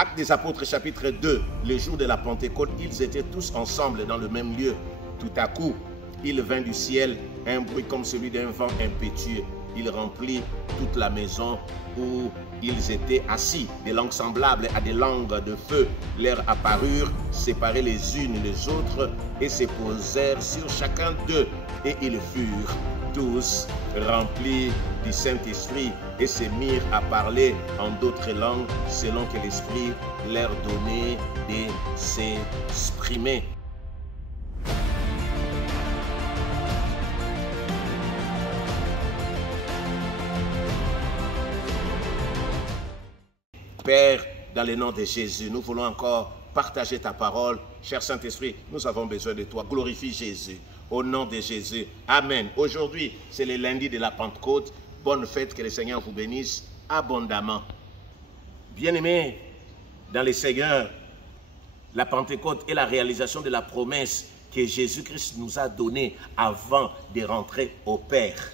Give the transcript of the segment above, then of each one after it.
Actes des Apôtres chapitre 2, le jour de la Pentecôte, ils étaient tous ensemble dans le même lieu. Tout à coup, il vint du ciel un bruit comme celui d'un vent impétueux. Il remplit toute la maison où ils étaient assis. Des langues semblables à des langues de feu leur apparurent, séparées les unes des autres, et se posèrent sur chacun d'eux. Et ils furent tous remplis du Saint-Esprit et se mirent à parler en d'autres langues selon que l'Esprit leur donnait de s'exprimer. Père, dans le nom de Jésus, nous voulons encore partager ta parole. Cher Saint-Esprit, nous avons besoin de toi. Glorifie Jésus. Au nom de Jésus. Amen. Aujourd'hui, c'est le lundi de la Pentecôte. Bonne fête, que le Seigneur vous bénisse abondamment. Bien-aimés, dans le Seigneur, la Pentecôte est la réalisation de la promesse que Jésus-Christ nous a donnée avant de rentrer au Père.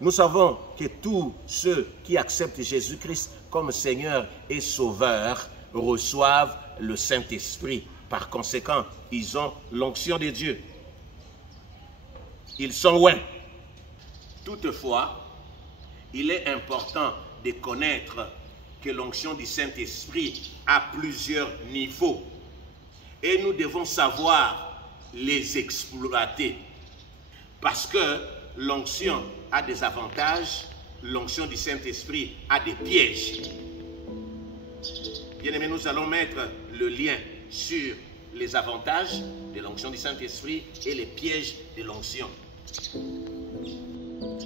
Nous savons que tous ceux qui acceptent Jésus-Christ comme Seigneur et Sauveur reçoivent le Saint-Esprit. Par conséquent, ils ont l'onction de Dieu. Ils sont loin. Toutefois, il est important de connaître que l'onction du Saint-Esprit a plusieurs niveaux. Et nous devons savoir les exploiter. Parce que l'onction a des avantages, l'onction du Saint-Esprit a des pièges. Bien-aimés, nous allons mettre le lien sur les avantages de l'onction du Saint-Esprit et les pièges de l'onction.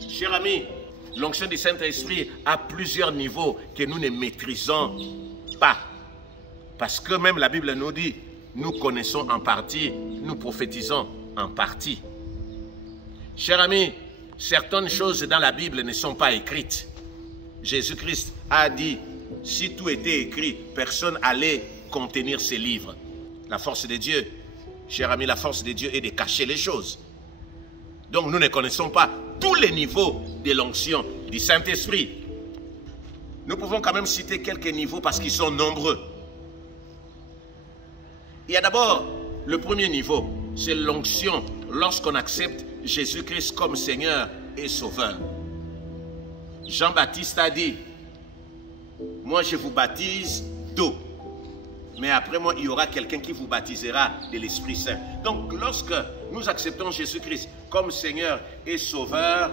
Chers amis, l'onction du Saint-Esprit a plusieurs niveaux que nous ne maîtrisons pas. Parce que même la Bible nous dit, nous connaissons en partie, nous prophétisons en partie. Chers amis, certaines choses dans la Bible ne sont pas écrites. Jésus-Christ a dit, si tout était écrit, personne n'allait contenir ces livres. La force de Dieu, chers amis, la force de Dieu est de cacher les choses. Donc nous ne connaissons pas tous les niveaux de l'onction du Saint-Esprit. Nous pouvons quand même citer quelques niveaux parce qu'ils sont nombreux. Il y a d'abord le premier niveau, c'est l'onction lorsqu'on accepte Jésus-Christ comme Seigneur et Sauveur. Jean-Baptiste a dit, moi je vous baptise d'eau, mais après moi il y aura quelqu'un qui vous baptisera de l'Esprit Saint. Donc lorsque nous acceptons Jésus-Christ comme Seigneur et Sauveur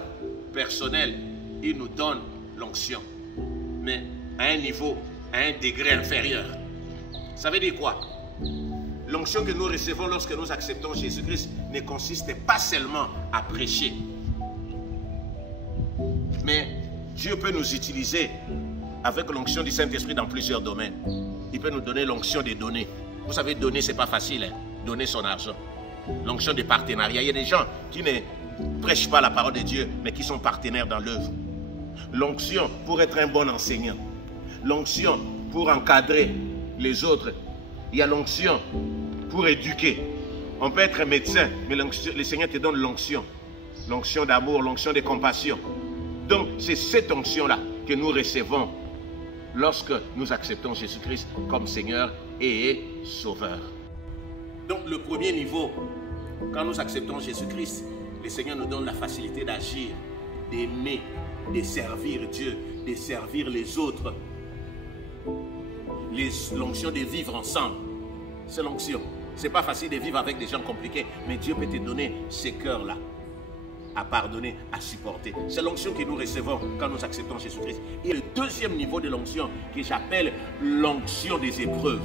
personnel, il nous donne l'onction, mais à un niveau, à un degré inférieur. Ça veut dire quoi? L'onction que nous recevons lorsque nous acceptons Jésus-Christ ne consiste pas seulement à prêcher. Mais Dieu peut nous utiliser avec l'onction du Saint-Esprit dans plusieurs domaines. Il peut nous donner l'onction de donner. Vous savez, donner, ce n'est pas facile, hein? Donner son argent. L'onction de partenariat. Il y a des gens qui ne prêchent pas la parole de Dieu, mais qui sont partenaires dans l'œuvre. L'onction pour être un bon enseignant. L'onction pour encadrer les autres. Il y a l'onction pour éduquer. On peut être médecin, mais le Seigneur te donne l'onction. L'onction d'amour, l'onction de compassion. Donc, c'est cette onction-là que nous recevons lorsque nous acceptons Jésus-Christ comme Seigneur et Sauveur. Donc, le premier niveau, quand nous acceptons Jésus-Christ, le Seigneur nous donne la facilité d'agir, d'aimer, de servir Dieu, de servir les autres. L'onction de vivre ensemble, c'est l'onction. Ce n'est pas facile de vivre avec des gens compliqués, mais Dieu peut te donner ces cœurs-là, à pardonner, à supporter. C'est l'onction que nous recevons quand nous acceptons Jésus-Christ. Et le deuxième niveau de l'onction, que j'appelle l'onction des épreuves.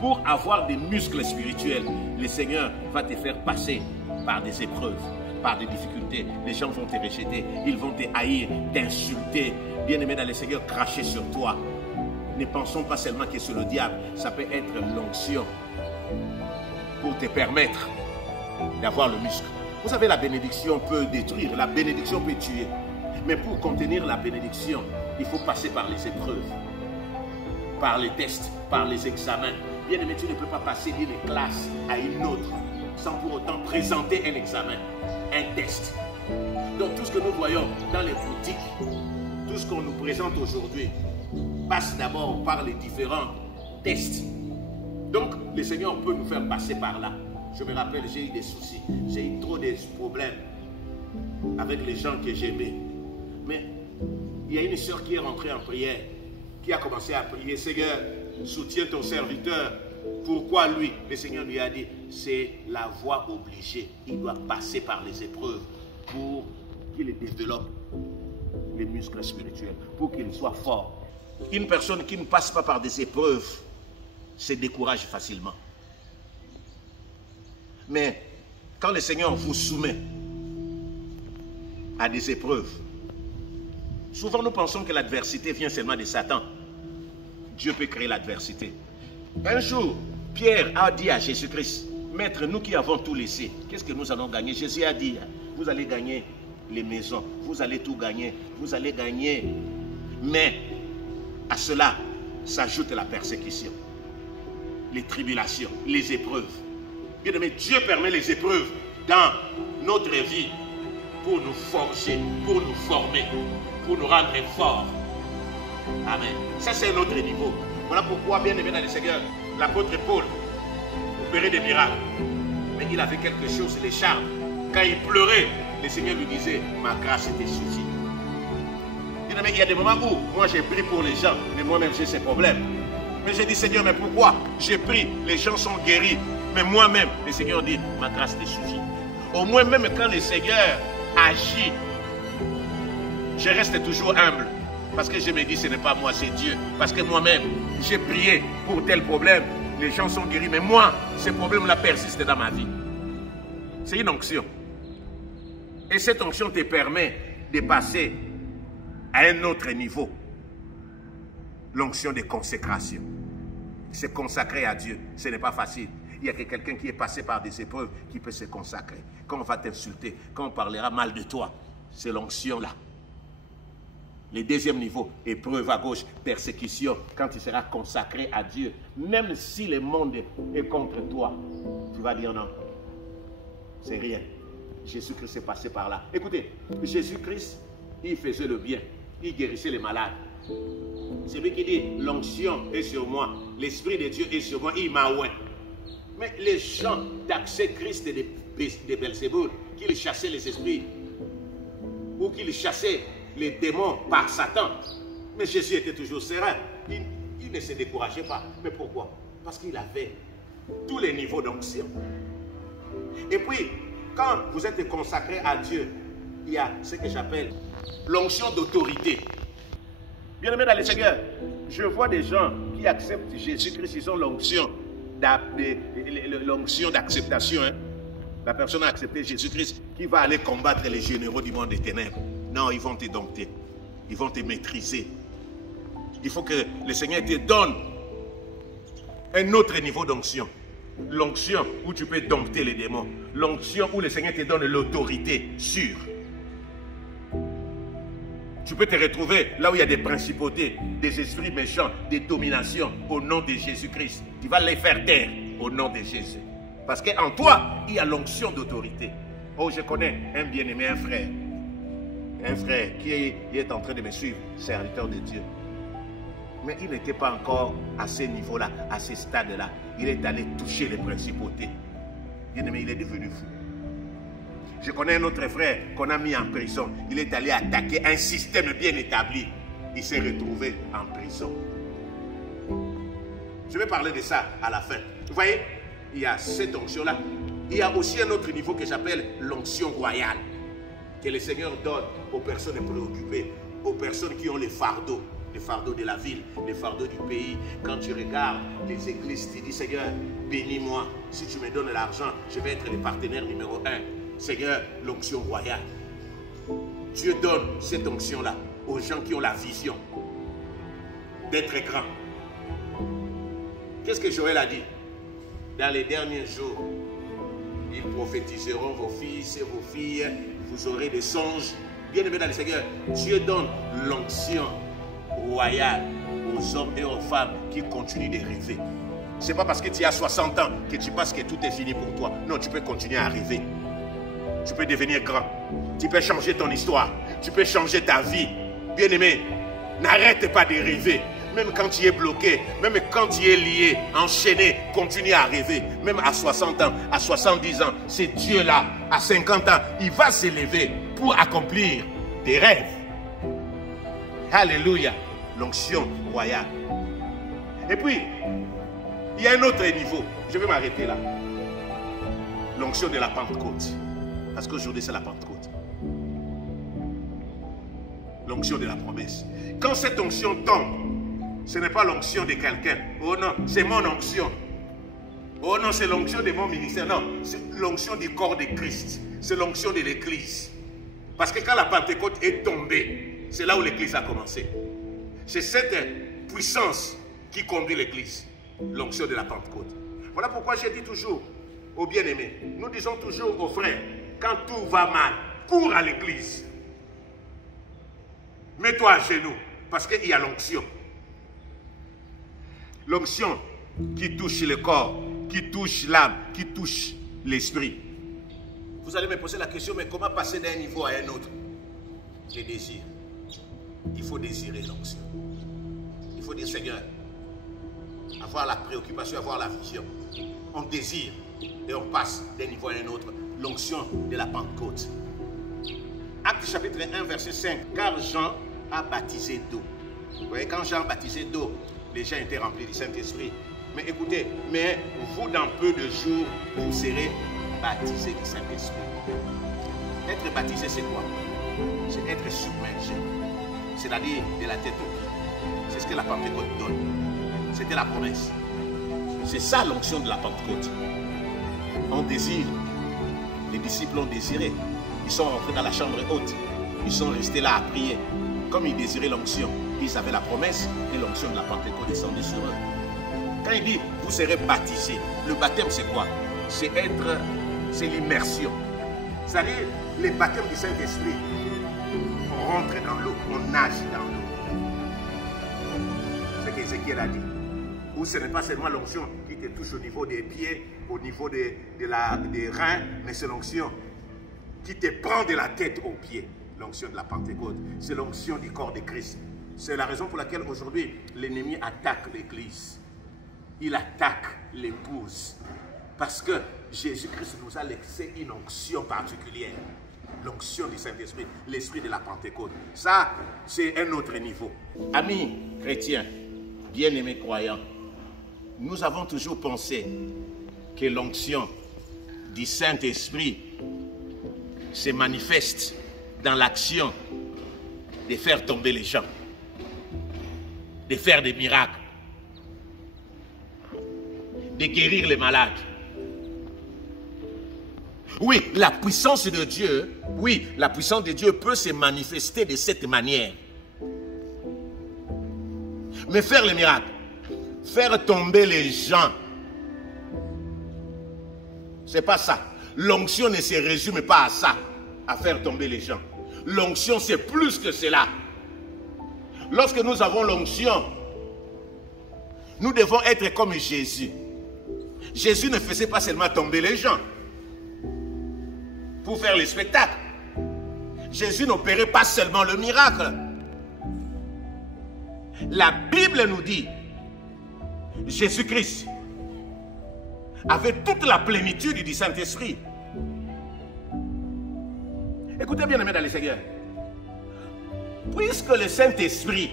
Pour avoir des muscles spirituels, le Seigneur va te faire passer par des épreuves, par des difficultés. Les gens vont te rejeter, ils vont te haïr, t'insulter. Bien-aimé dans le Seigneur, cracher sur toi. Ne pensons pas seulement que c'est le diable, ça peut être l'onction pour te permettre d'avoir le muscle. Vous savez, la bénédiction peut détruire, la bénédiction peut tuer. Mais pour contenir la bénédiction, il faut passer par les épreuves, par les tests, par les examens. Bien aimé, tu ne peux pas passer d'une classe à une autre sans pour autant présenter un examen, un test. Donc tout ce que nous voyons dans les boutiques, tout ce qu'on nous présente aujourd'hui, passe d'abord par les différents tests. Donc, le Seigneur peut nous faire passer par là. Je me rappelle, j'ai eu des soucis, j'ai eu trop de problèmes avec les gens que j'aimais. Mais il y a une sœur qui est rentrée en prière, qui a commencé à prier. Seigneur, soutiens ton serviteur. Pourquoi lui? Le Seigneur lui a dit, c'est la voie obligée. Il doit passer par les épreuves pour qu'il développe les muscles spirituels, pour qu'il soit fort. Une personne qui ne passe pas par des épreuves se décourage facilement. Mais quand le Seigneur vous soumet à des épreuves, souvent nous pensons que l'adversité vient seulement de Satan. Dieu peut créer l'adversité. Un jour, Pierre a dit à Jésus-Christ, Maître, nous qui avons tout laissé, qu'est-ce que nous allons gagner? Jésus a dit, vous allez gagner les maisons, vous allez tout gagner, vous allez gagner. Mais à cela s'ajoute la persécution, les tribulations, les épreuves. Bien aimé, Dieu permet les épreuves dans notre vie pour nous forger, pour nous former, pour nous rendre forts. Amen. Ça, c'est un autre niveau. Voilà pourquoi, bien aimé dans le Seigneur, l'apôtre Paul opérait des miracles. Mais il avait quelque chose, les charmes. Quand il pleurait, le Seigneur lui disait, ma grâce te suffit. Bien aimé, il y a des moments où moi j'ai prié pour les gens, mais moi-même j'ai ces problèmes. Mais j'ai dit, Seigneur, mais pourquoi? J'ai pris, les gens sont guéris. Mais moi-même, le Seigneur dit, ma grâce te suffit. Au moins, même quand le Seigneur agit, je reste toujours humble. Parce que je me dis, ce n'est pas moi, c'est Dieu. Parce que moi-même, j'ai prié pour tel problème. Les gens sont guéris. Mais moi, ce problème-là persiste dans ma vie. C'est une onction. Et cette onction te permet de passer à un autre niveau. L'onction de consécration. Se consacrer à Dieu, ce n'est pas facile. Il y a que quelqu'un qui est passé par des épreuves qui peut se consacrer. Quand on va t'insulter, quand on parlera mal de toi, c'est l'onction là. Le deuxième niveau, épreuve à gauche, persécution, quand tu seras consacré à Dieu, même si le monde est contre toi, tu vas dire non, c'est rien. Jésus-Christ est passé par là. Écoutez, Jésus-Christ, il faisait le bien, il guérissait les malades. C'est lui qui dit, l'onction est sur moi, l'Esprit de Dieu est sur moi, il m'a oint. Mais les gens d'accès Christ et de Belzéboul, qui chassaient les esprits, ou qui chassaient les démons par Satan, mais Jésus était toujours serein. Il ne se décourageait pas. Mais pourquoi? Parce qu'il avait tous les niveaux d'onction. Et puis, quand vous êtes consacré à Dieu, il y a ce que j'appelle l'onction d'autorité. Bien aimé dans le Seigneur, je vois des gens qui acceptent Jésus-Christ, ils ont l'onction d'acceptation. Hein? La personne a accepté Jésus-Christ qui va aller combattre les généraux du monde des ténèbres. Non, ils vont te dompter. Ils vont te maîtriser. Il faut que le Seigneur te donne un autre niveau d'onction. L'onction où tu peux dompter les démons. L'onction où le Seigneur te donne l'autorité sûre. Tu peux te retrouver là où il y a des principautés, des esprits méchants, des dominations au nom de Jésus-Christ. Tu vas les faire taire au nom de Jésus. Parce qu'en toi, il y a l'onction d'autorité. Oh, je connais un bien-aimé, un frère qui est en train de me suivre, serviteur de Dieu. Mais il n'était pas encore à ce niveau-là, à ce stade-là. Il est allé toucher les principautés. Bien-aimé, il est devenu fou. Je connais un autre frère qu'on a mis en prison. Il est allé attaquer un système bien établi. Il s'est retrouvé en prison. Je vais parler de ça à la fin. Vous voyez, il y a cette onction-là. Il y a aussi un autre niveau que j'appelle l'onction royale. Que le Seigneur donne aux personnes préoccupées, aux personnes qui ont les fardeaux de la ville, les fardeaux du pays. Quand tu regardes les églises, tu dis, Seigneur, bénis-moi. Si tu me donnes l'argent, je vais être le partenaire numéro 1. Seigneur, l'onction royale. Dieu donne cette onction-là aux gens qui ont la vision d'être grand. Qu'est-ce que Joël a dit? Dans les derniers jours, ils prophétiseront vos fils et vos filles, vous aurez des songes. Bien aimé dans le Seigneur, Dieu donne l'onction royale aux hommes et aux femmes qui continuent de rêver. Ce n'est pas parce que tu as 60 ans que tu penses que tout est fini pour toi. Non, tu peux continuer à rêver. Tu peux devenir grand. Tu peux changer ton histoire. Tu peux changer ta vie. Bien aimé, n'arrête pas de rêver. même quand tu es bloqué, même quand tu es lié, enchaîné, continue à rêver. Même à 60 ans, à 70 ans, c'est Dieu-là, à 50 ans, il va s'élever pour accomplir tes rêves. Alléluia, l'onction royale. Et puis, il y a un autre niveau. Je vais m'arrêter là. L'onction de la Pentecôte. Parce qu'aujourd'hui, c'est la Pentecôte. L'onction de la promesse. Quand cette onction tombe, ce n'est pas l'onction de quelqu'un. Oh non, c'est mon onction. Oh non, c'est l'onction de mon ministère. Non, c'est l'onction du corps de Christ. C'est l'onction de l'Église. Parce que quand la Pentecôte est tombée, c'est là où l'Église a commencé. C'est cette puissance qui conduit l'Église. L'onction de la Pentecôte. Voilà pourquoi j'ai dit toujours aux bien-aimés, nous disons toujours aux frères, quand tout va mal, cours à l'Église. Mets-toi à genoux, parce qu'il y a l'onction. L'onction qui touche le corps, qui touche l'âme, qui touche l'esprit. Vous allez me poser la question, mais comment passer d'un niveau à un autre? Je désire. Il faut désirer l'onction. Il faut dire, Seigneur, avoir la préoccupation, avoir la vision. On désire et on passe d'un niveau à un autre. L'onction de la Pentecôte. Acte chapitre 1, verset 5. Car Jean a baptisé d'eau. Vous voyez, quand Jean a baptisé d'eau, les gens étaient remplis du Saint-Esprit. Mais écoutez, mais vous, dans peu de jours, vous serez baptisés du Saint-Esprit. Être baptisé, c'est quoi? C'est être submergé. C'est-à-dire de la tête aux pieds. C'est ce que la Pentecôte donne. C'était la promesse. C'est ça l'onction de la Pentecôte. On désire. Les disciples ont désiré. Ils sont rentrés dans la chambre haute. Ils sont restés là à prier. Comme ils désiraient l'onction, ils avaient la promesse et l'onction de la Pentecôte descendait sur eux. Quand il dit, vous serez baptisés, le baptême c'est quoi? C'est l'immersion. C'est-à-dire, le baptême du Saint-Esprit, on rentre dans l'eau, on nage dans l'eau. C'est ce qu'Ézéchiel a dit. Ou ce n'est pas seulement l'onction qui te touche au niveau des pieds, au niveau des reins, mais c'est l'onction qui te prend de la tête aux pieds. L'onction de la Pentecôte, c'est l'onction du corps de Christ. C'est la raison pour laquelle aujourd'hui, l'ennemi attaque l'Église. Il attaque l'épouse. Parce que Jésus-Christ nous a laissé une onction particulière. L'onction du Saint-Esprit, l'esprit de la Pentecôte. Ça, c'est un autre niveau. Amis chrétiens, bien-aimés croyants, nous avons toujours pensé que l'onction du Saint-Esprit se manifeste dans l'action de faire tomber les gens, de faire des miracles, de guérir les malades. Oui, la puissance de Dieu, peut se manifester de cette manière. Mais faire les miracles, faire tomber les gens, c'est pas ça. L'onction ne se résume pas à ça, à faire tomber les gens. L'onction, c'est plus que cela. Lorsque nous avons l'onction, nous devons être comme Jésus. Jésus ne faisait pas seulement tomber les gens pour faire les spectacles. Jésus n'opérait pas seulement le miracle. La Bible nous dit, Jésus-Christ avait toute la plénitude du Saint-Esprit. Écoutez bien, amis dans le Seigneur. Puisque le Saint-Esprit,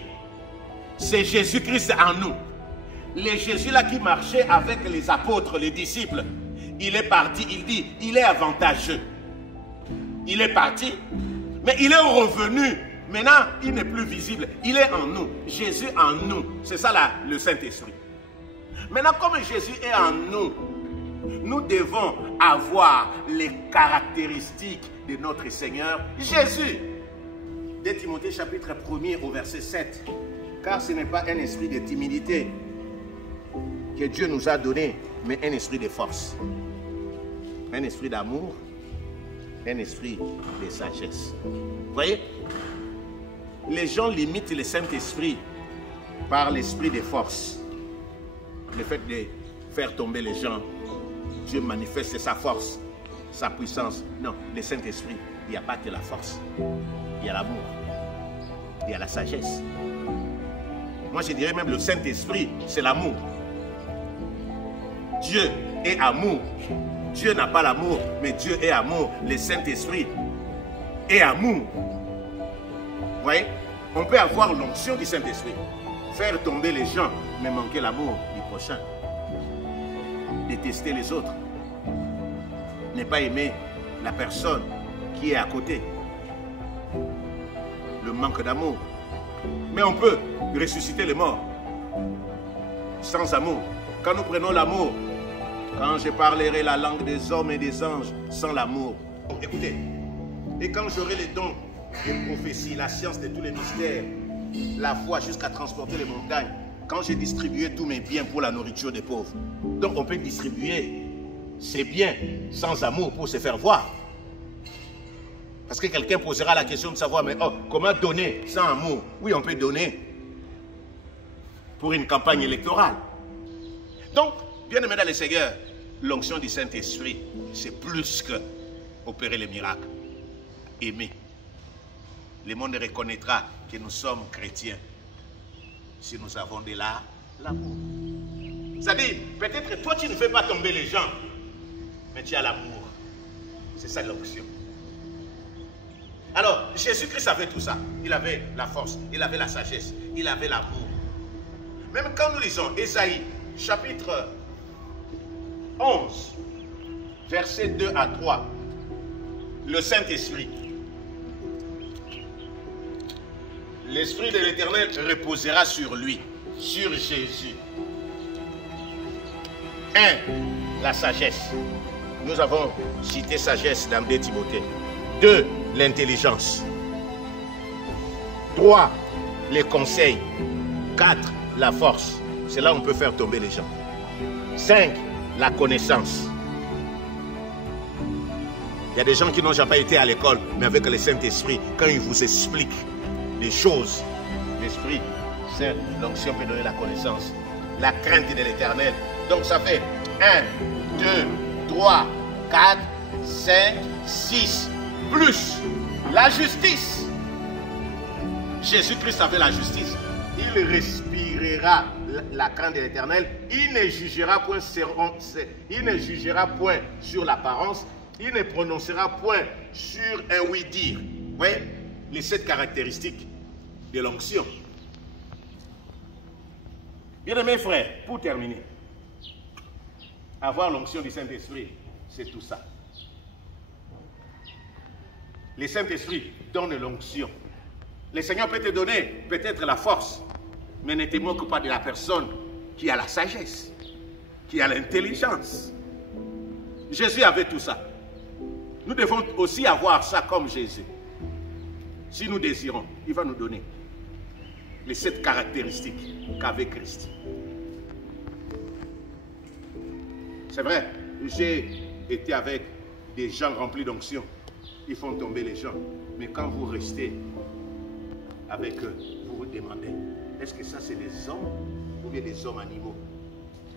c'est Jésus-Christ en nous, le Jésus-là qui marchait avec les apôtres, les disciples, il est parti, il dit, il est avantageux. Il est parti, mais il est revenu. Maintenant, il n'est plus visible. Il est en nous. Jésus en nous. C'est ça là, le Saint-Esprit. Maintenant, comme Jésus est en nous, nous devons avoir les caractéristiques de notre Seigneur Jésus. 2 Timothée chapitre 1er au verset 7. Car ce n'est pas un esprit de timidité que Dieu nous a donné, mais un esprit de force. Un esprit d'amour, un esprit de sagesse. Vous voyez? Les gens limitent le Saint-Esprit par l'esprit de force. Le fait de faire tomber les gens, Dieu manifeste sa force, sa puissance. Non, le Saint-Esprit, il n'y a pas que la force. Il y a l'amour, il y a la sagesse, Moi, je dirais même le Saint-Esprit, c'est l'amour. Dieu est amour. Dieu n'a pas l'amour, mais Dieu est amour. Le Saint-Esprit est amour. Vous voyez? On peut avoir l'onction du Saint-Esprit, faire tomber les gens, mais manquer l'amour du prochain. Détester les autres. Ne pas aimer la personne qui est à côté. Le manque d'amour. Mais on peut ressusciter les morts sans amour. Quand nous prenons l'amour, quand je parlerai la langue des hommes et des anges sans l'amour. Écoutez, et quand j'aurai les dons de prophétie, la science de tous les mystères, la foi jusqu'à transporter les montagnes, quand j'ai distribué tous mes biens pour la nourriture des pauvres. Donc on peut distribuer ses biens sans amour pour se faire voir. Parce que quelqu'un posera la question de savoir, mais oh, comment donner sans amour? Oui, on peut donner pour une campagne électorale. Donc, bien aimé dans le Seigneur, l'onction du Saint-Esprit, c'est plus que opérer les miracles. Aimer. Le monde reconnaîtra que nous sommes chrétiens si nous avons de l'amour. C'est-à-dire, peut-être toi tu ne fais pas tomber les gens, mais tu as l'amour. C'est ça l'onction. Alors, Jésus-Christ avait tout ça. Il avait la force, il avait la sagesse, il avait l'amour. Même quand nous lisons Ésaïe, chapitre 11, versets 2 à 3, le Saint-Esprit. L'Esprit de l'Éternel reposera sur lui, sur Jésus. 1. La sagesse. Nous avons cité sagesse dans 2 Timothée. 2. L'intelligence. 3. Les conseils. 4. La force. C'est là où on peut faire tomber les gens. 5. La connaissance. Il y a des gens qui n'ont jamais été à l'école, mais avec le Saint-Esprit, quand il vous explique les choses, l'Esprit, c'est l'onction peut donner la connaissance, la crainte de l'Éternel. Donc ça fait 1, 2, 3, 4, 5, 6, plus la justice. Jésus-Christ avait la justice. Il respirera la crainte de l'Éternel. Il ne jugera point sur l'apparence. Il ne prononcera point sur un oui-dire. Vous voyez les 7 caractéristiques de l'onction. Bien-aimés frères, pour terminer, avoir l'onction du Saint-Esprit, c'est tout ça. Le Saint-Esprit donne l'onction. Le Seigneur peut te donner peut-être la force, mais ne te moque pas de la personne qui a la sagesse, qui a l'intelligence. Jésus avait tout ça. Nous devons aussi avoir ça comme Jésus. Si nous désirons, il va nous donner les 7 caractéristiques qu'avait Christ. C'est vrai, j'ai été avec des gens remplis d'onction. Ils font tomber les gens. Mais quand vous restez avec eux, vous vous demandez, est-ce que ça c'est des hommes ou bien des hommes animaux?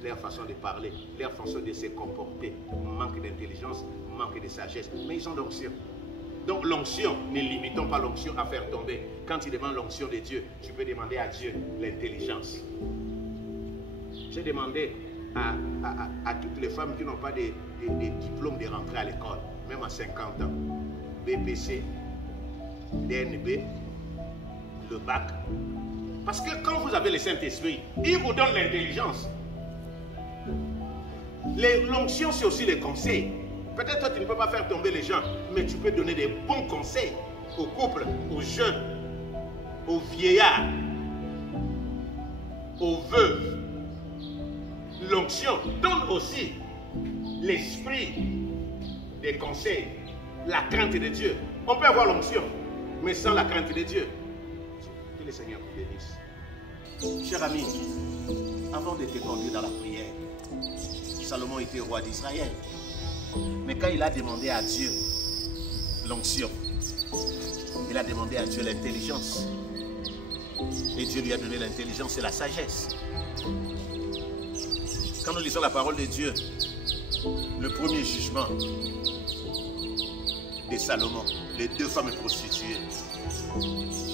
Leur façon de parler, leur façon de se comporter, manque d'intelligence, manque de sagesse. Mais ils ont l'onction. Donc l'onction, ne limitons pas l'onction à faire tomber. Quand tu demandes l'onction de Dieu, tu peux demander à Dieu l'intelligence. J'ai demandé à toutes les femmes qui n'ont pas de diplôme de rentrer à l'école, même à 50 ans. BPC, DNB, le bac. Parce que quand vous avez le Saint-Esprit, il vous donne l'intelligence. L'onction, c'est aussi les conseils. Peut-être toi, tu ne peux pas faire tomber les gens, mais tu peux donner des bons conseils aux couples, aux jeunes, aux vieillards, aux veuves. L'onction donne aussi l'esprit des conseils, la crainte de Dieu. On peut avoir l'onction, mais sans la crainte de Dieu. Que le Seigneur vous bénisse. Cher ami, avant de te conduire dans la prière, Salomon était roi d'Israël. Mais quand il a demandé à Dieu l'onction, il a demandé à Dieu l'intelligence. Et Dieu lui a donné l'intelligence et la sagesse. Quand nous lisons la parole de Dieu, le premier jugement de Salomon, les 2 femmes prostituées.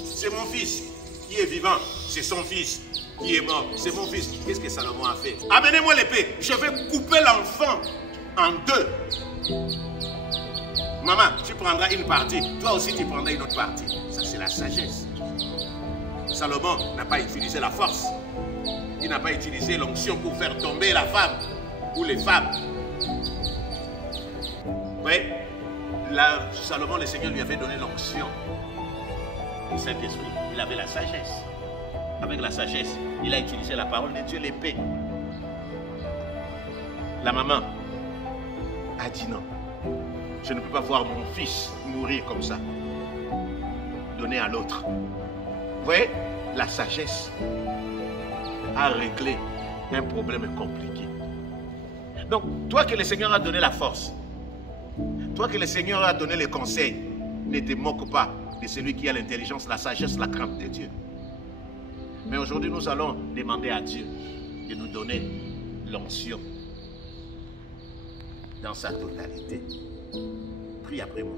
C'est mon fils qui est vivant. c'est son fils qui est mort. C'est mon fils. Qu'est-ce que Salomon a fait? Amenez-moi l'épée. Je vais couper l'enfant en deux. Maman, tu prendras une partie. Toi aussi, tu prendras une autre partie. Ça, c'est la sagesse. Salomon n'a pas utilisé la force. Il n'a pas utilisé l'onction pour faire tomber la femme ou les femmes. Oui, là, Salomon, le Seigneur lui avait donné l'onction du Saint-Esprit. Il avait la sagesse. Avec la sagesse, il a utilisé la parole de Dieu, l'épée. La maman a dit non. Je ne peux pas voir mon fils mourir comme ça. Donner à l'autre. Vous voyez, la sagesse a réglé un problème compliqué. Donc, toi que le Seigneur a donné la force, toi que le Seigneur a donné les conseils, ne te moque pas de celui qui a l'intelligence, la sagesse, la crainte de Dieu. Mais aujourd'hui, nous allons demander à Dieu de nous donner l'onction dans sa totalité. Prie après moi.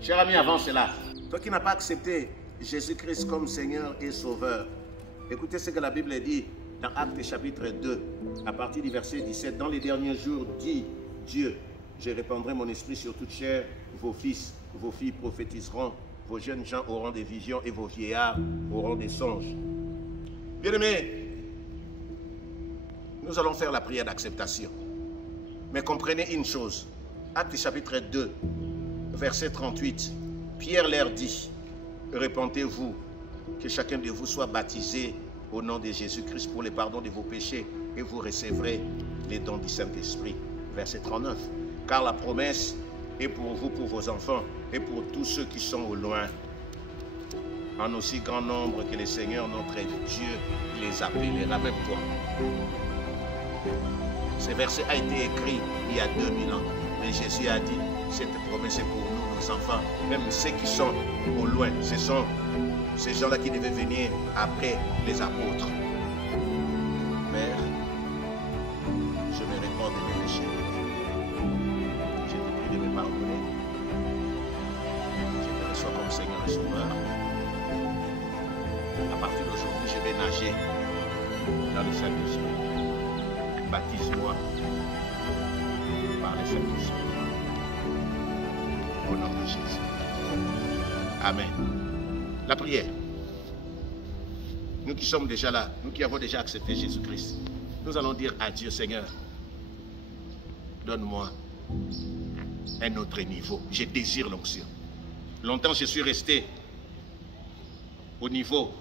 Cher ami, avant cela, toi qui n'as pas accepté Jésus-Christ comme Seigneur et Sauveur, écoutez ce que la Bible dit dans Actes chapitre 2, à partir du verset 17. Dans les derniers jours, dit Dieu, je répandrai mon esprit sur toute chair, vos fils, vos filles prophétiseront, vos jeunes gens auront des visions et vos vieillards auront des songes. Bien-aimés, nous allons faire la prière d'acceptation. Mais comprenez une chose, Actes chapitre 2, verset 38, Pierre leur dit, répentez-vous, que chacun de vous soit baptisé au nom de Jésus-Christ pour le pardon de vos péchés et vous recevrez les dons du Saint-Esprit. Verset 39, car la promesse est pour vous, pour vos enfants et pour tous ceux qui sont au loin, en aussi grand nombre que le Seigneur notre Dieu les appellera, même toi. Ce verset a été écrit il y a 2000 ans, mais Jésus a dit, cette promesse est pour nous, nos enfants, même ceux qui sont au loin, ce sont ces gens-là qui devaient venir après les apôtres. Père, je me réponds de mes péchés. Je te prie de me pardonner. Je te reçois comme Seigneur et Sauveur. À partir d'aujourd'hui, je vais nager dans le Saint-Esprit. Baptise-moi par le Saint-Esprit. Au nom de Jésus. Amen. La prière. Nous qui sommes déjà là, nous qui avons déjà accepté Jésus-Christ, nous allons dire à Dieu, Seigneur, donne-moi un autre niveau. Je désire l'onction. Longtemps, je suis resté au niveau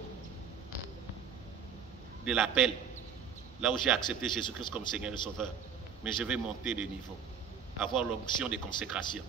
de l'appel, là où j'ai accepté Jésus-Christ comme Seigneur et Sauveur. Mais je vais monter de niveau, avoir l'onction de consécration.